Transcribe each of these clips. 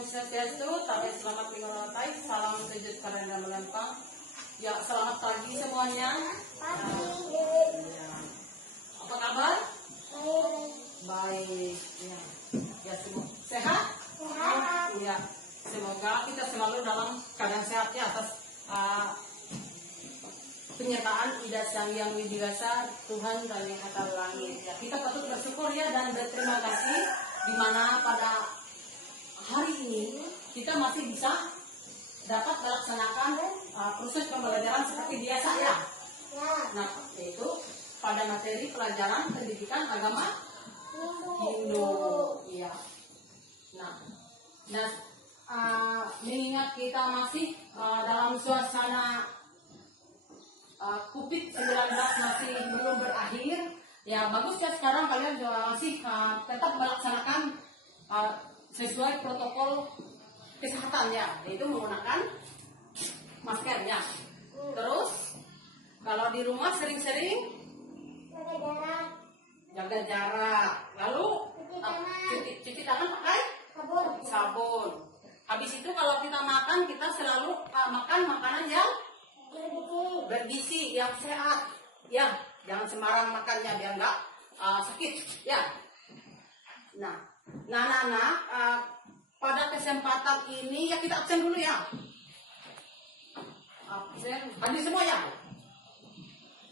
Om Swastiastu, Tabe selamat mengolatai, salam sujud karena melempang. Ya, selamat pagi semuanya. Ya. Apa kabar? Baik. Ya, ya semua sehat? Sehat. Ya, semoga kita selalu dalam keadaan sehat ya atas penyertaan Ida Sang Yang Widiwasa Tuhan dan yang atas langit. Ya, kita patut bersyukur ya dan berterima kasih di mana pada hari ini kita masih bisa dapat melaksanakan proses pembelajaran seperti biasa ya. Nah, yaitu pada materi pelajaran pendidikan agama Hindu. Ya. Nah, mengingat kita masih dalam suasana COVID-19 masih belum berakhir, ya bagus ya sekarang kalian masih tetap melaksanakan sesuai protokol kesehatan ya, yaitu menggunakan masker ya. Terus kalau di rumah sering-sering jaga jarak, lalu cuci tangan pakai sabun. Habis itu kalau kita makan, kita selalu makan makanan yang bergizi, yang sehat ya, jangan sembarang makannya biar nggak sakit ya. Nah, pada kesempatan ini ya kita absen dulu ya. Absen, hadir semua ya.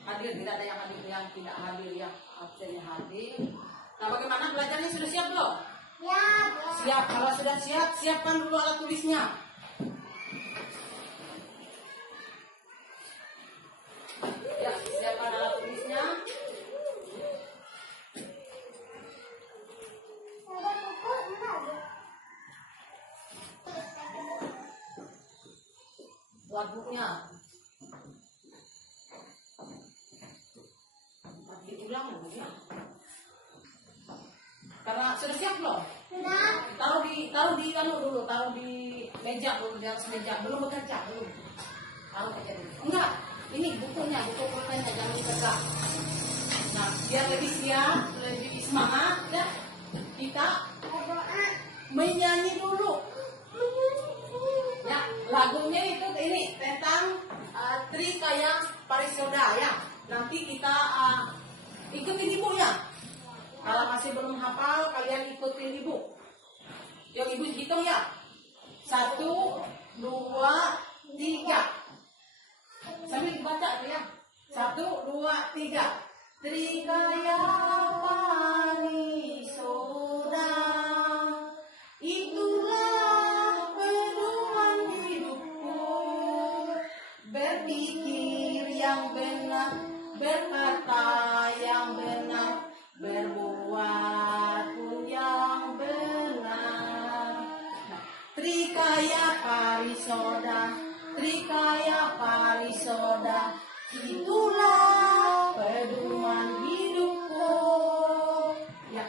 Hadir, tidak ada yang hadir yang tidak hadir ya. Absennya hadir. Nah, bagaimana belajarnya, sudah siap belum? Siap. Kalau sudah siap, siapkan dulu alat tulisnya. Ya, siapkan alat tulisnya. Lagunya nanti ulang ya. Karena sudah siap belum? Sudah. Taruh di meja dulu, di atas meja, belum bekerja belum. Taruh aja dulu. Enggak, ini buku pulpennya jangan dipegang. Nah, biar lebih siap, lebih semangat ya. Kita menyanyi dulu. Ya, lagunya itu ini tentang Trikaya Parisoda ya. Nanti kita ikutin ibu ya. Kalau masih belum hafal, kalian ikutin ibu. Yang ibu hitung ya. 1, 2, 3. Sambil dibaca tuh ya. 1, 2, 3. Trikaya Parisoda, itulah pedoman hidupku. Berpikir yang benar, berkata yang benar, berbuat pun yang benar. Trikaya Parisoda, itulah pedoman hidupku. Ya.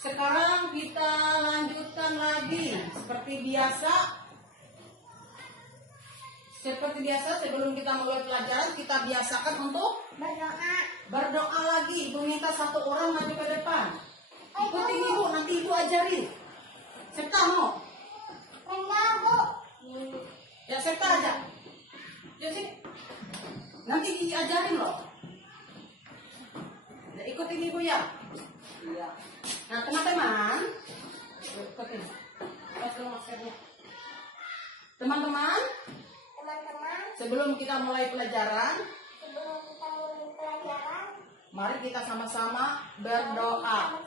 Sekarang kita lanjutkan lagi seperti biasa. Sebelum kita mulai pelajaran, kita biasakan untuk berdoa lagi. Ibu minta satu orang maju ke depan. Ikuti ibu, nanti ibu ajarin. Serta mau? Enggak, Bu. Ya serta aja. Ya sih. Nanti diajarin loh. Ya, ikutin ibu ya. Iya. Nah teman-teman, ikutin. Pas dulu maskernya. Teman-teman, sebelum kita mulai pelajaran, mari kita sama-sama berdoa.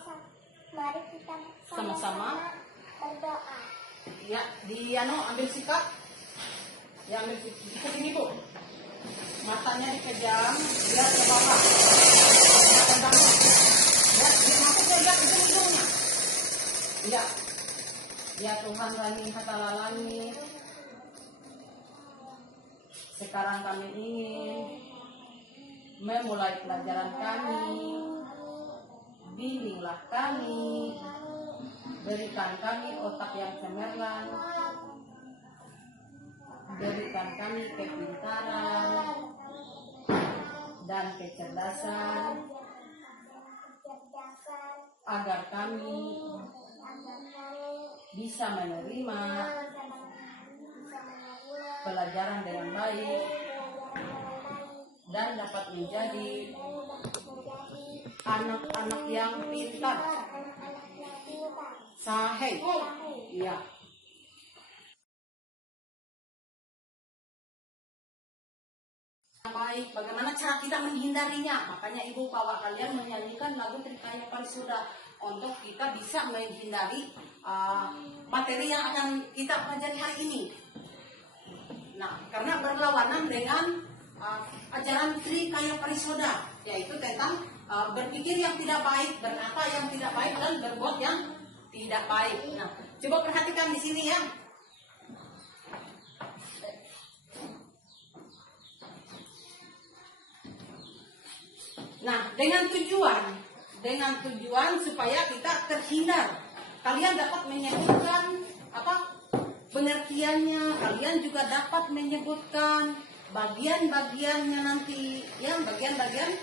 Sama-sama berdoa. Ya, ambil sikap. Ya, ambil sikap. Ikutin ibu. Matanya dipejam, lihat ke bawah. Lihat ke bawah. Lihat, masuknya lihat ujung-ujungnya. Ya. Ya Tuhan kami hatala langit. Sekarang kami ingin memulai pelajaran kami. Bimbinglah kami. Berikan kami otak yang cemerlang. Berikan kami kepintaran dan kecerdasan agar kami bisa menerima pelajaran dengan baik, dan dapat menjadi anak-anak yang pintar. Sahih. Iya. Baik, bagaimana cara kita menghindarinya? Makanya ibu bawa kalian menyanyikan lagu Trikaya Parisuda untuk kita bisa menghindari materi yang akan kita pelajari hari ini. Nah, karena berlawanan dengan ajaran Trikaya Parisuda, yaitu tentang berpikir yang tidak baik, berkata yang tidak baik, dan berbuat yang tidak baik. Nah, coba perhatikan di sini ya. Nah, dengan tujuan supaya kita terhindar. Kalian dapat menyebutkan pengertiannya. Kalian juga dapat menyebutkan bagian-bagiannya nanti, yang bagian-bagian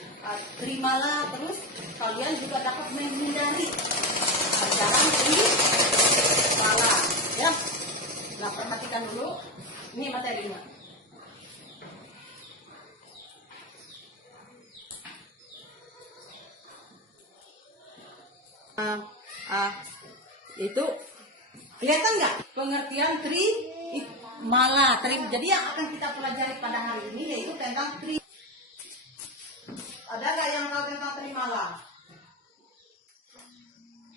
terimalah. Terus kalian juga dapat menghindari ajaran salah. Ya. Nah, perhatikan dulu. Ini materinya. Itu kelihatan nggak pengertian trimala? Jadi yang akan kita pelajari pada hari ini yaitu tentang Ada nggak yang tahu tentang trimala?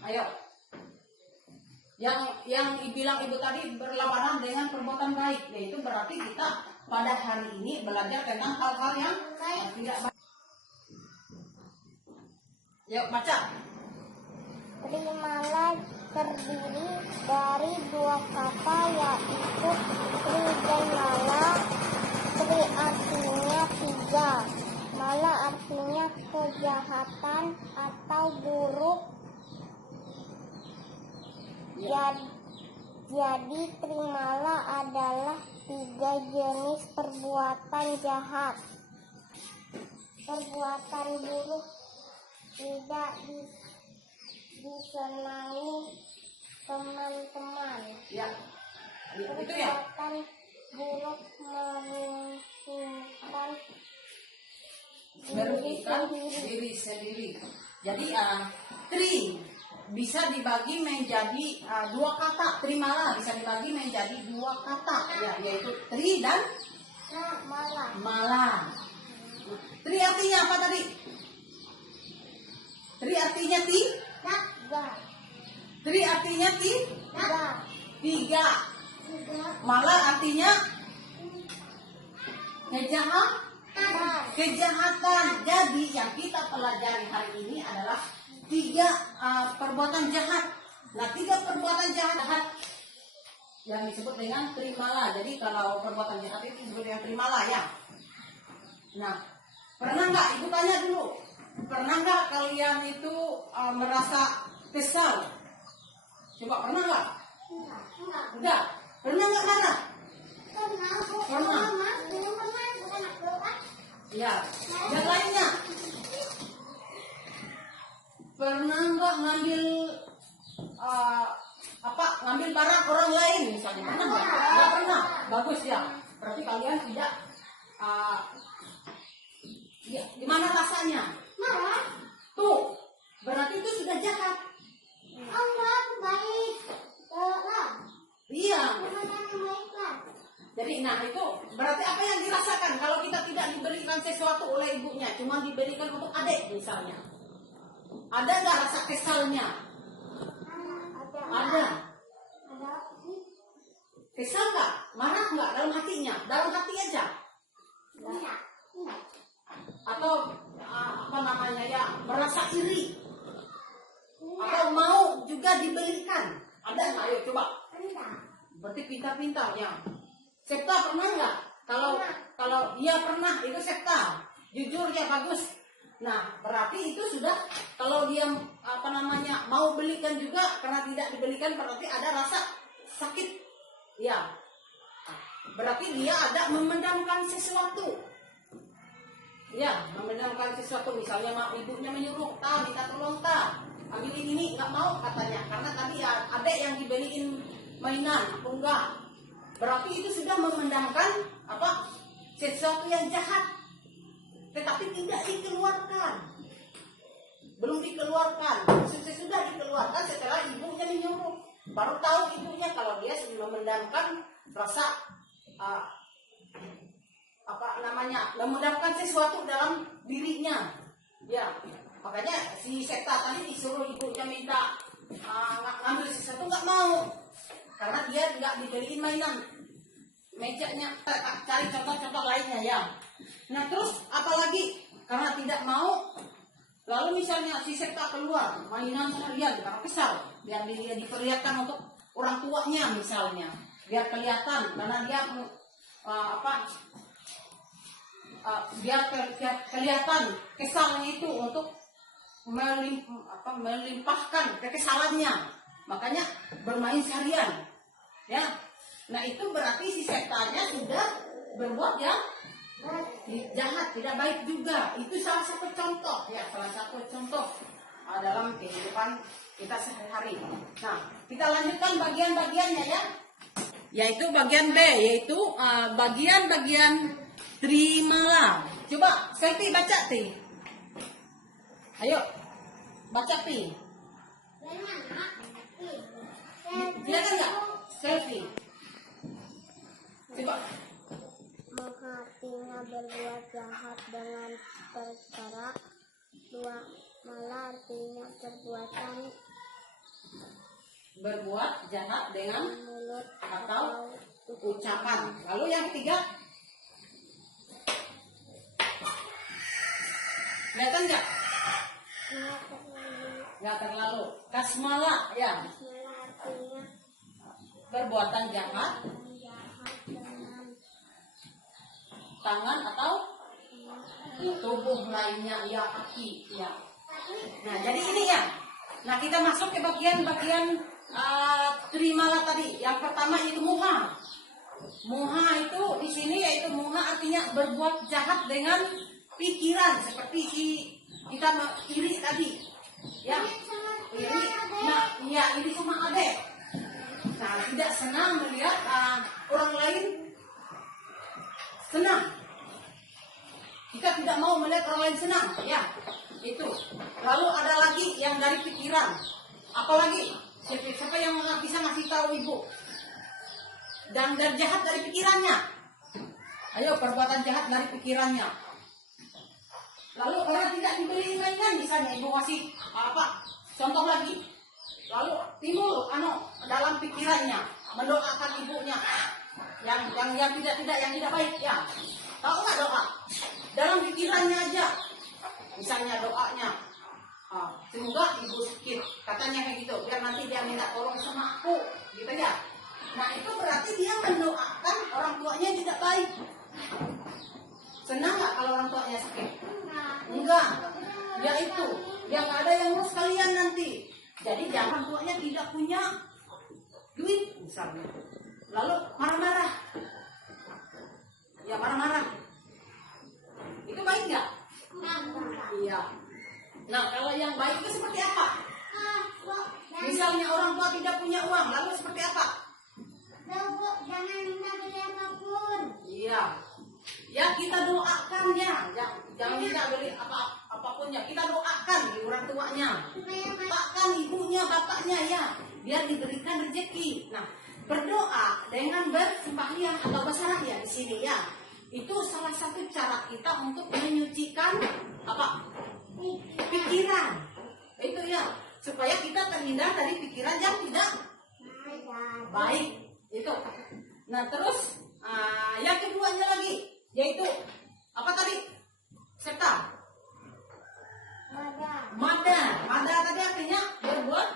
Ayo. Yang dibilang ibu tadi berlawanan dengan perbuatan baik, yaitu berarti kita pada hari ini belajar tentang hal-hal yang tidak baik. Yuk baca. Trimala terdiri dari dua kata, yaitu tri dan mala. Tri artinya tiga, mala artinya kejahatan atau buruk. Jadi trimala adalah tiga jenis perbuatan jahat. Perbuatan buruk tidak disenangi teman-teman. Ya. Itu ya. Perbuatan buruk merugikan diri sendiri. Jadi tri bisa dibagi menjadi dua kata. Trimala bisa dibagi menjadi dua kata, ya, yaitu tri dan mala. Tri artinya apa tadi? Tri artinya Tri artinya tiga. Mala artinya kejahatan. Jadi yang kita pelajari hari ini adalah tiga perbuatan jahat. Nah, tiga perbuatan jahat yang disebut dengan trimala. Jadi kalau perbuatan jahat itu disebut dengan trimala ya. Nah, pernah nggak? Ibu tanya dulu. Pernah nggak kalian itu merasa kesal? Coba pernah nggak? Enggak. Pernah nggak marah? Pernah. Ya. Yang lainnya? Pernah nggak ngambil ngambil barang orang lain misalnya? Pernah nggak? Nggak pernah. Bagus ya. Berarti kalian tidak. Ya, gimana rasanya? Marah. Tuh, berarti itu sudah jahat. Allah baik. Iya. Jadi, nah itu berarti apa yang dirasakan kalau kita tidak diberikan sesuatu oleh ibunya, cuma diberikan untuk adik misalnya. Ada nggak rasa kesalnya? Ada. Kesal nggak? Marah nggak dalam hatinya? Dalam hati aja? Atau merasa iri? Atau mau juga diberikan? Ada nggak? Ayo coba. Berarti pintar-pintarnya. Septa pernah nggak? Kalau dia pernah, itu Septa. Jujur ya, bagus. Nah, berarti itu sudah, kalau dia mau belikan juga, karena tidak dibelikan berarti ada rasa sakit. Ya. Berarti dia ada memendamkan sesuatu. Ya, memendamkan sesuatu. Misalnya ibunya menyuruh, minta tolong, ambilin ini, nggak mau katanya, karena tadi ya adek yang dibeliin mainan, aku enggak. Berarti itu sudah memendamkan apa sesuatu yang jahat, tetapi tidak dikeluarkan, belum dikeluarkan. Sudah dikeluarkan setelah ibunya menyuruh, baru tahu ibunya kalau dia sudah memendamkan rasa memendamkan sesuatu dalam dirinya. Ya, makanya si Sekta tadi disuruh ibunya minta ngambil sesuatu, nggak mau, karena dia nggak dibeliin mainan mejanya. Cari contoh-contoh lainnya ya. Nah terus apalagi karena tidak mau, lalu misalnya si Sekta keluar mainan sama dia karena kesal, biar dia diperlihatkan untuk orang tuanya misalnya, biar kelihatan, karena dia biar kelihatan kesalnya itu untuk melimpahkan kekesalannya, makanya bermain seharian ya. Nah itu berarti si Sektanya sudah berbuat yang jahat, tidak baik juga. Itu salah satu contoh ya, salah satu contoh dalam kehidupan kita sehari-hari. Nah kita lanjutkan bagian-bagiannya ya, yaitu bagian B, yaitu bagian-bagian terimalah. Coba Selfie baca Ti. Ayo baca Ti. Silakan nggak Selfie. Coba. Artinya berbuat jahat dengan perkara. Dua malah artinya berbuat jahat dengan mulut atau ucapan. Lalu yang ketiga, kelihatan nggak? Nggak terlalu. Kasmala ya, Malah artinya perbuatan jahat dengan tangan atau tubuh lainnya ya, kaki ya. Nah jadi ini ya. Nah kita masuk ke bagian-bagian terimalah tadi. Yang pertama itu muha. Muha itu di sini yaitu muha artinya berbuat jahat dengan pikiran, seperti si kita iri tadi ya, iri. Nah iya, iri sama adek. Nah tidak senang melihat orang lain senang, kita tidak mau melihat orang lain senang ya, itu. Lalu ada lagi yang dari pikiran. Apalagi siapa yang bisa ngasih tahu ibu dan jahat dari pikirannya? Ayo, perbuatan jahat dari pikirannya. Lalu orang tidak dibeli mainan, misalnya ibu kasih apa contoh lagi, lalu timbul dalam pikirannya mendoakan ibunya yang tidak baik ya. Tahu nggak doa dalam pikirannya aja, misalnya doanya semoga ibu sakit, katanya kayak gitu, biar nanti dia minta tolong sama aku gitu ya. Nah itu berarti dia mendoakan orang tuanya yang tidak baik. Senang nggak kalau orang tuanya sakit? Enggak. Ya itu, yang ada yang ngurus kalian nanti. Jadi jangan tuanya tidak punya duit misalnya, lalu marah-marah. Ya marah-marah. Itu baik nggak? Iya. Nah kalau yang baik itu seperti apa? Misalnya orang tua tidak punya uang, lalu seperti apa? Jangan minta beli apapun. Iya. Ya kita doakan ya. Jangan minta beli apapun ya. Kita doakan orang tuanya. Doakan ibunya, bapaknya ya. Biar diberikan rezeki. Nah, berdoa dengan bersembahyang atau berserah ya di sini ya. Itu salah satu cara kita untuk menyucikan apa? Pikiran. Itu ya, supaya kita terhindar dari pikiran yang tidak baik. Itu. Nah, terus yang keduanya lagi yaitu apa tadi? Serta Mada tadi artinya berbuat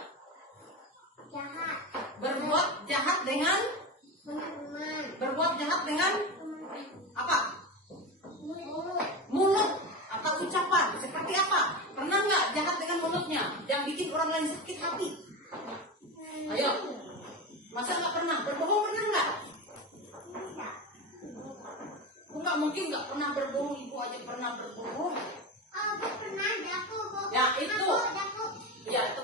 jahat dengan apa? Mulut atau ucapan. Seperti apa? Pernah nggak jahat dengan mulutnya yang bikin orang lain sakit hati? Ayo, masa nggak pernah? Berbohong pernah nggak? Enggak, mungkin nggak pernah berbohong. Ibu aja pernah berbohong. Ya itu. Ya itu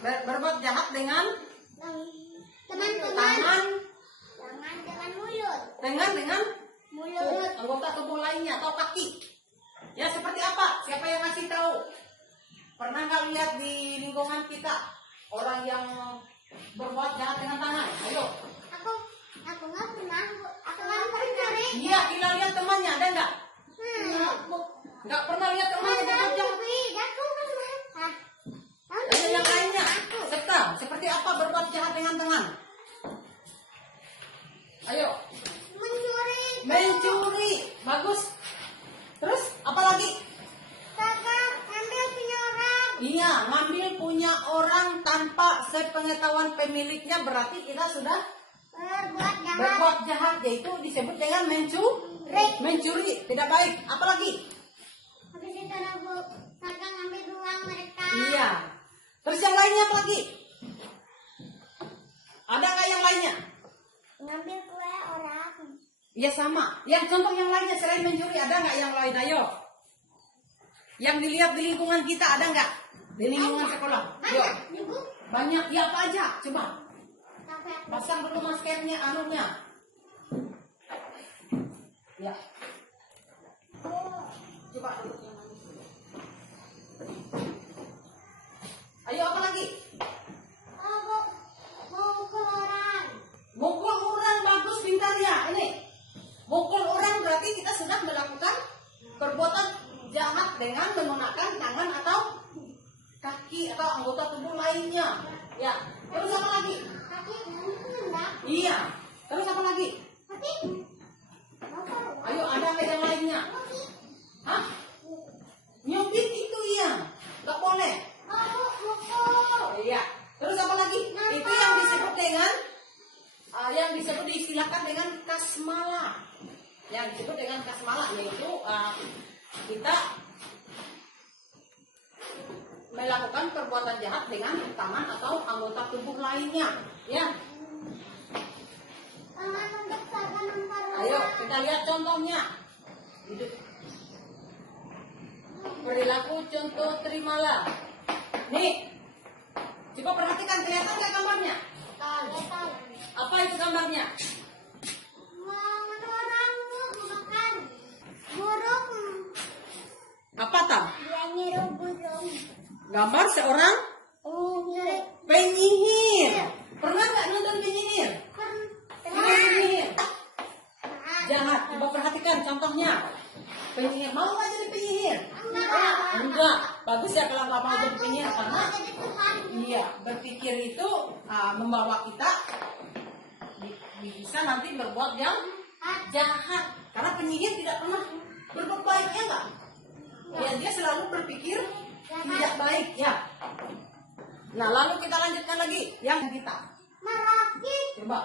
berbuat jahat dengan Teman-teman. tangan, Jangan dengan mulut. dengan Mulut. anggota tubuh lainnya atau kaki. Ya seperti apa? Siapa yang ngasih tahu? Pernah nggak lihat di lingkungan kita orang yang berbuat jahat dengan tangan? Ayo. Aku nggak pernah. Aku nggak pernah. Iya, kita lihat temannya ada nggak? Nggak pernah lihat temannya berbuat jahat. Aku pernah. Ada yang lainnya. Serta seperti apa berbuat jahat dengan tangan? Ayo. Mencuri. Bagus. Terus apa lagi? Kakak, ambil punya orang. Iya, ngambil punya orang tanpa sepengetahuan pemiliknya berarti kita sudah Berbuat jahat. berbuat jahat, yaitu disebut dengan mencuri. Tidak baik. Apa lagi? Habis itu kakak ngambil uang mereka. Iya. Terus yang lainnya apa lagi? Ada nggak yang lainnya? Ngambil kue orang. Iya sama. Yang contoh yang lainnya selain mencuri ada nggak yang lain? Ayo. Yang dilihat di lingkungan kita ada nggak? Di lingkungan sekolah. Yuk. Ibu. Banyak. Ya apa aja? Coba. Kakak. Pasang dulu maskernya, anunya. Ya. Coba dulu yang manis dulu. Ayo apa lagi? Mukul orang. Mukul orang, bagus, pintar ya. Ini. Mukul orang berarti kita sudah melakukan perbuatan jahat dengan menggunakan tangan atau kaki atau anggota tubuh lainnya. Ya. Terus apa lagi? Kaki enggak. Iya. Terus apa lagi? Kaki. Ayo ada nggak yang lainnya? Hah? Nyubit itu iya. Nggak boleh. Mukul. Iya. Terus apa lagi? Itu yang disebut dengan yang disebut diistilahkan dengan kasmala. Yang disebut dengan kasmala yaitu kita melakukan perbuatan jahat dengan tangan atau anggota tubuh lainnya. Ya. Tangan membesarkan lempar uang. Ayo kita lihat contohnya. Hidup. Perilaku contoh terimalah. Nih. Coba perhatikan, kelihatan nggak gambarnya? Kelihatan. Apa itu gambarnya? Orang makan burung. Apa tam? Dia nyiru burung. Gambar seorang Nyiru. penyihir. Pernah nggak nonton penyihir? Penyihir jahat. Coba perhatikan contohnya. Penyihir mau nggak jadi penyihir? Enggak. Bagus ya kalau nggak mau jadi penyihir karena iya berpikir itu membawa kita bisa nanti berbuat yang jahat. Karena penyihir tidak pernah berbuat baik ya nggak? Ya dia selalu berpikir tidak baik ya. Nah lalu kita lanjutkan lagi yang kita. Merakit. Coba.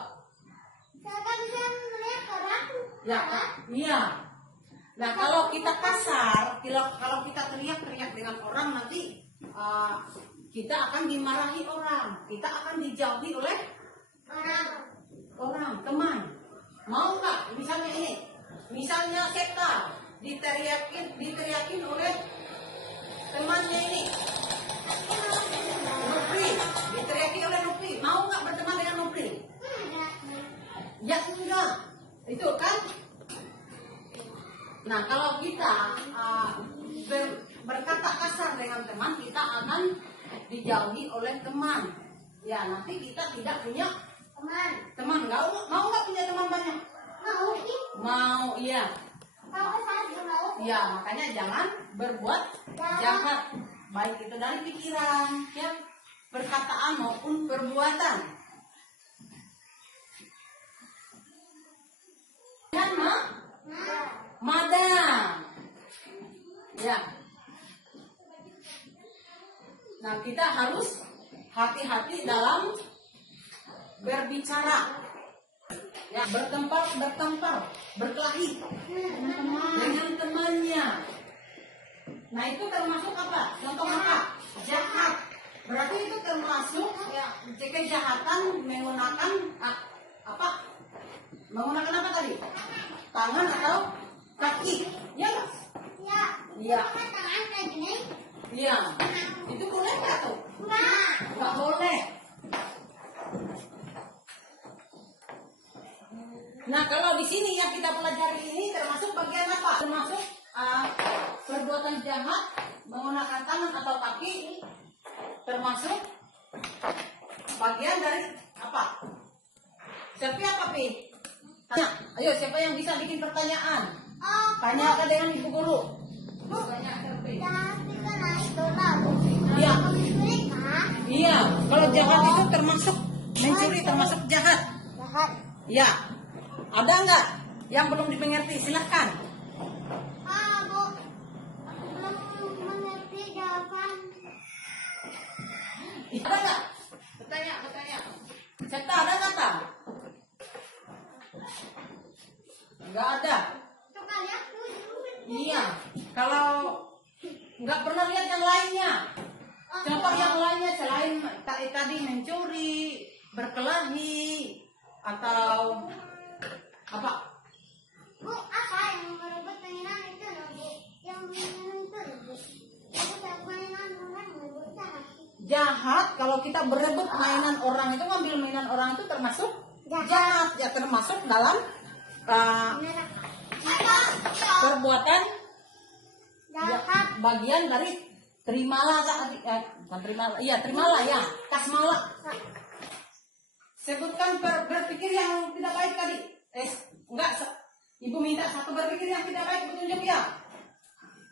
Kakak bisa melihat orang. Ya, iya. Nah kalau kita kasar, kalau kita teriak-teriak dengan orang nanti kita akan dimarahi orang, kita akan dijauhi oleh orang, teman. Mau nggak? Misalnya ini, misalnya Septa diteriakin oleh temannya ini, Nupri, diteriakin oleh Nupri. Mau nggak berteman dengan Nupri? Ya enggak, itu kan. Nah kalau kita berkata kasar dengan teman, kita akan dijauhi oleh teman. Ya nanti kita tidak punya teman. Mau nggak punya teman banyak? Mau, iya. Ya makanya jangan berbuat jahat, baik itu dari pikiran, ya, perkataan maupun perbuatan. Kan madam. Ya. Nah, kita harus hati-hati dalam berbicara. Ya, bertempar, berkelahi dengan temannya. Nah, itu termasuk apa? Contoh apa? Jahat. Berarti itu termasuk ya kejahatan menggunakan apa? Menggunakan apa tadi? Tangan atau kaki? Ya nggak? Iya. Iya. Itu boleh nggak tuh? Nggak boleh. boleh. Nah, kalau di sini yang kita pelajari ini termasuk bagian apa? Termasuk perbuatan jahat menggunakan tangan atau kaki, termasuk bagian dari apa? Siapa apa, Pi? Tanya. Ayo, siapa yang bisa bikin pertanyaan? Tanyakan dengan ibu guru. Tanya, Pi. Iya. Iya, kalau jahat itu termasuk mencuri, termasuk jahat. Iya. Ada nggak yang belum dimengerti? Silahkan. Bu, aku belum mengerti jawaban. Ada nggak? Bertanya. Serta ada nggak, Ta? Nggak ada. Coba lihat dulu. Iya. Kalau nggak pernah lihat yang lainnya. Contoh yang lainnya selain tadi mencuri, berkelahi, atau apa? Bu, apa yang merebut mainan itu loh, Bu? Yang mainan itu loh, Bu. Aku tak mainan orang merebut jahat. Jahat, kalau kita berebut mainan orang itu, ngambil mainan orang itu termasuk jahat. Ya, termasuk dalam perbuatan Jahat. bagian dari terimalah bukan terimalah, iya terimalah ya, kasmalah. Sebutkan berpikir yang tidak baik tadi. Enggak, ibu minta satu berpikir yang tidak baik, petunjuk ya.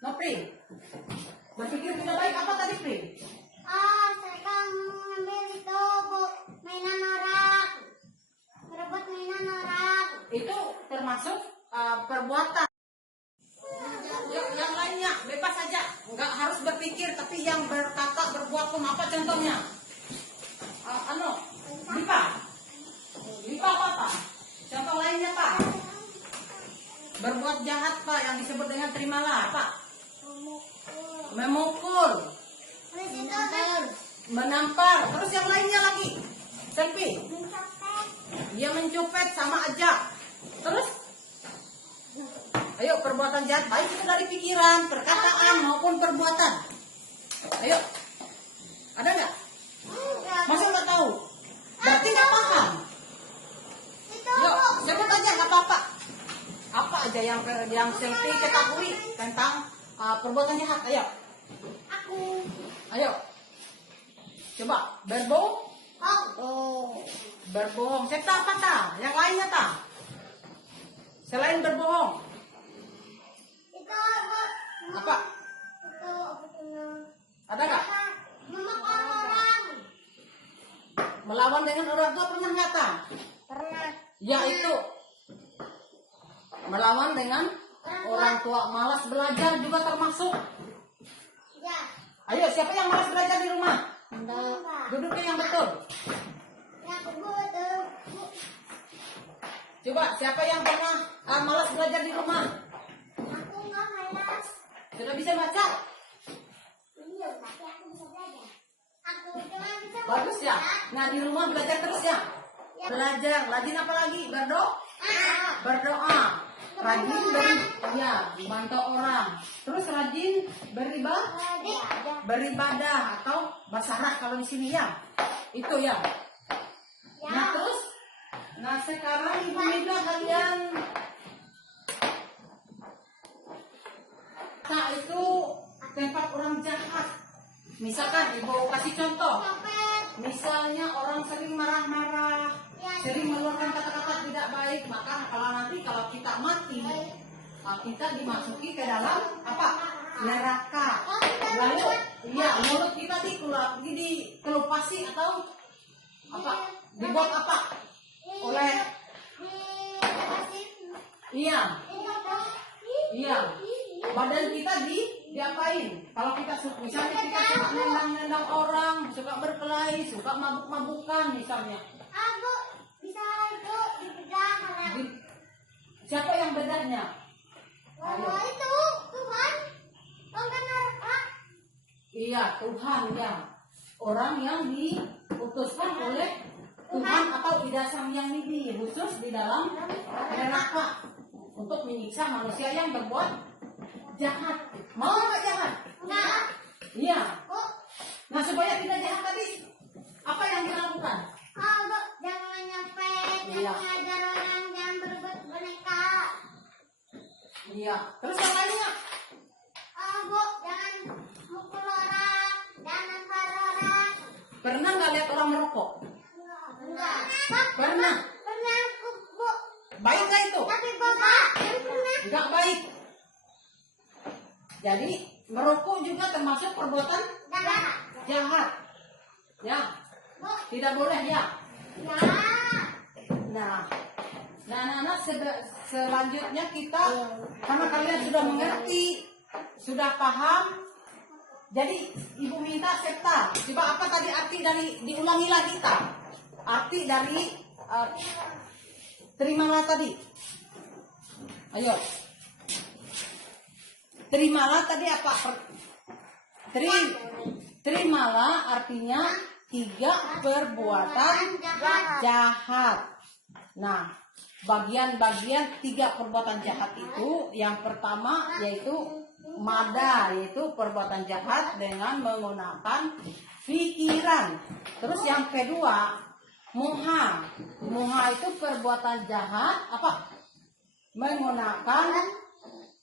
Nopri, berpikir tidak baik apa tadi, Pri? Saya mengambil itu, Bu, mainan orang. Merebut mainan orang. Itu termasuk perbuatan. Yang lainnya bebas saja, nggak harus berpikir, tapi yang berkata berbuat pun apa contohnya? Lipa apa? Contoh lainnya, Pak. Berbuat jahat, Pak, yang disebut dengan terimalah, Pak. Memukul, menampar, terus yang lainnya lagi. Selfie. Dia mencopet sama aja. Terus ayo, perbuatan jahat baik itu dari pikiran, perkataan maupun perbuatan. Ayo, ada nggak? Masa nggak tahu? Berarti nggak paham. Yuk, sebut aja nggak apa-apa. Apa aja yang Selfie ketahui tentang perbuatan jahat? Ayo. Ayo. Coba berbohong. Berbohong. Serta apa ta? Yang lainnya ta? Selain berbohong. Apa? Ada nggak? Memukul orang. Melawan dengan orang tua pernah nggak ta? Pernah. Ya itu. Melawan dengan orang tua, malas belajar juga termasuk. Ya. Ayo, siapa yang malas belajar di rumah? Enggak. Duduknya yang betul. Yang betul. Coba, siapa yang pernah malas belajar di rumah? Aku nggak malas. Sudah bisa baca? Iya, tapi aku bisa belajar. Aku cuma bisa Bagus ya. baca. Nah, di rumah belajar terus ya. Belajar, rajin apa lagi? Berdoa. Rajin bantu orang. Terus rajin beribadah atau basarah kalau di sini ya. Itu ya. Nah, terus sekarang Ibu Mega kalian itu tempat orang jahat. Misalkan Ibu kasih contoh. Misalnya orang sering marah-marah, sering mengeluarkan kata-kata tidak baik, maka kalau kita mati, kita dimasuki ke dalam apa? Neraka. Lalu, mulut kita dikelupasi atau apa? Dibuat apa? Oleh badan kita diapain? Kalau kita misalnya kita suka nendang-nendang orang, suka berkelahi, suka mabuk-mabukan misalnya. Bu, bisa Bu dibedah. Siapa yang bedahnya? Itu Tuhan. Bukan neraka. Iya, Tuhan ya. Orang yang diutuskan oleh Tuhan atau Ida Sang Hyang Widi khusus di dalam neraka untuk menyiksa manusia yang berbuat jahat. Mau nggak jahat? Enggak. Iya. Bu, Nah, supaya tidak jahat tadi lihat orang merokok? Enggak. Pernah. Pernah aku, Bu. Baik nggak itu? Tapi Bapak yang pernah. Nggak baik. Jadi merokok juga termasuk perbuatan Jahat. jahat. Ya, Bu. tidak boleh ya. Ya. Nah, selanjutnya kita, karena kalian sudah mengerti, sudah paham, jadi ibu minta septa. Coba apa tadi arti dari, diulangi lagi kita. Arti dari terimalah tadi. Ayo. Terimalah tadi apa? Terimalah artinya 3 perbuatan jahat. Nah, bagian-bagian 3 perbuatan jahat itu, yang pertama yaitu mada, yaitu perbuatan jahat dengan menggunakan pikiran. Terus yang kedua, muha. Muha itu perbuatan jahat apa? Menggunakan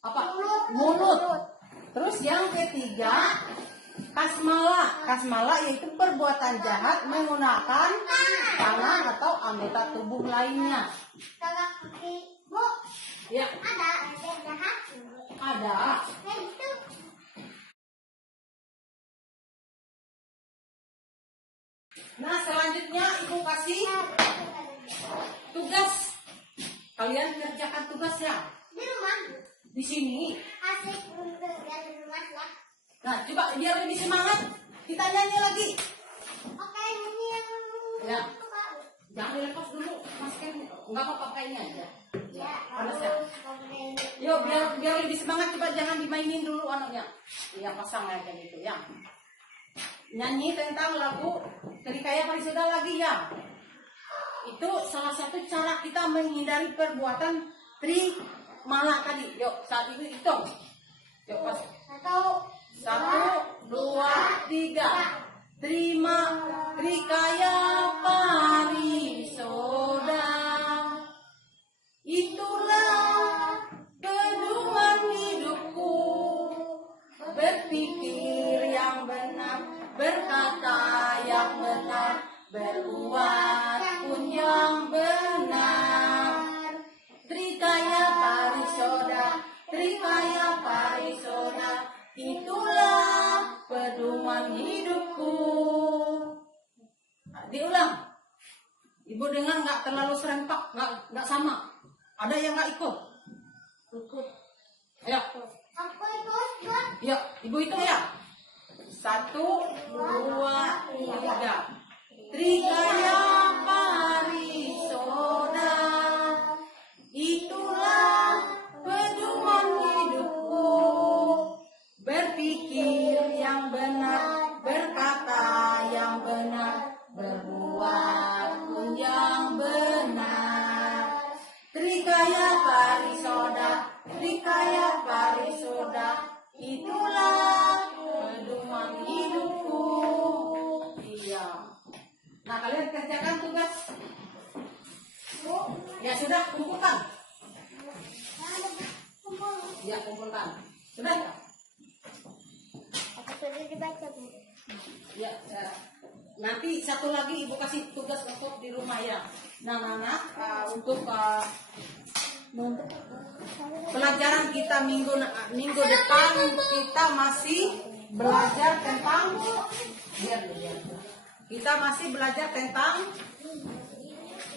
apa? Mulut. Terus yang ketiga, kasmala. Kasmala yaitu perbuatan jahat menggunakan tangan atau anggota tubuh lainnya. Kakak kaki. Bu. Ya, Ada yang jahat. ada. Kayak gitu. Nah, selanjutnya ibu kasih tugas. Kalian kerjakan tugasnya Di rumah. di sini. Asik untuk yang di rumah ya. Nah, coba biar lebih semangat, kita nyanyi lagi. Oke, ini yang Ya. Pak. Jangan dilepas dulu, maskernya. Enggak apa-apa, pakainya aja. Ya, Panas ya? harus kemudian Yuk, biar lebih semangat, coba jangan dimainin dulu anaknya. Iya, pasang aja gitu ya. Nyanyi tentang lagu Trikaya Parisuda lagi ya. Itu salah satu cara kita menghindari perbuatan trimala tadi. Yuk, saat itu hitung. Yuk, pas. 1, 2, 3. Trikaya Parisoda. Itulah pedoman hidupku. Berpikir yang benar, berkata yang benar, berbuat pun yang benar. Trikaya Parisoda, Trikaya Parisoda, itulah pedoman hidupku. Nah, diulang. Ibu dengar nggak terlalu serempak, nggak sama. Ada yang nggak ikut? Ikut. Ayo. aku ikut, Bun. Ya, ibu itu ya. 1, 2, 3. Trikaya Parisoda, itulah pedoman hidupku. Berpikir yang benar, berkata yang benar, berbuat pun yang benar. Trikaya Parisoda, Trikaya Parisoda, itulah pedoman hidupku. Iya. Nah, kalian kerjakan tugas. Ya sudah, kumpulkan. Ya, kumpulkan. Sudah ya? Aku sudah dibaca, Bu. Ya, nanti satu lagi ibu kasih tugas untuk di rumah ya. Nah, anak, untuk pelajaran kita minggu depan kita masih belajar tentang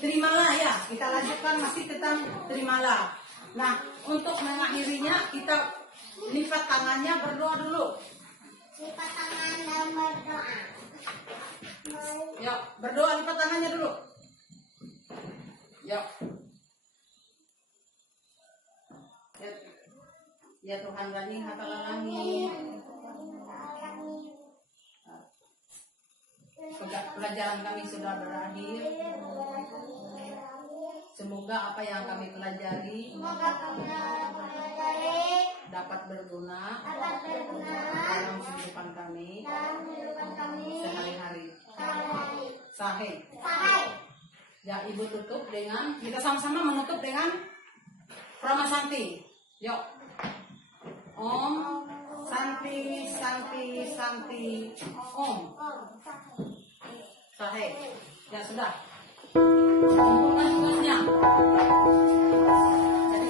Trimala ya. Kita lanjutkan masih tentang Trimala. Nah, untuk mengakhirinya kita lipat tangannya, berdoa dulu. Lipat tangan dan berdoa. Ya, berdoa lipat tangannya dulu. Ya. Ya Tuhan kami, hatalah langit. Pelajaran kami sudah berakhir. Semoga apa yang kami pelajari Semoga kami pelajari dapat berguna dapat berguna dalam kehidupan kami dalam kehidupan kami sehari-hari. sehari-hari. Sahih. Sahai. Ya, ibu tutup dengan, kita sama-sama menutup dengan Prama Santi. Yuk. Om Santi Santi Santi Om. Oh, sahai. Sahih. Ya sudah. Kumpulkan tugasnya. Jadi,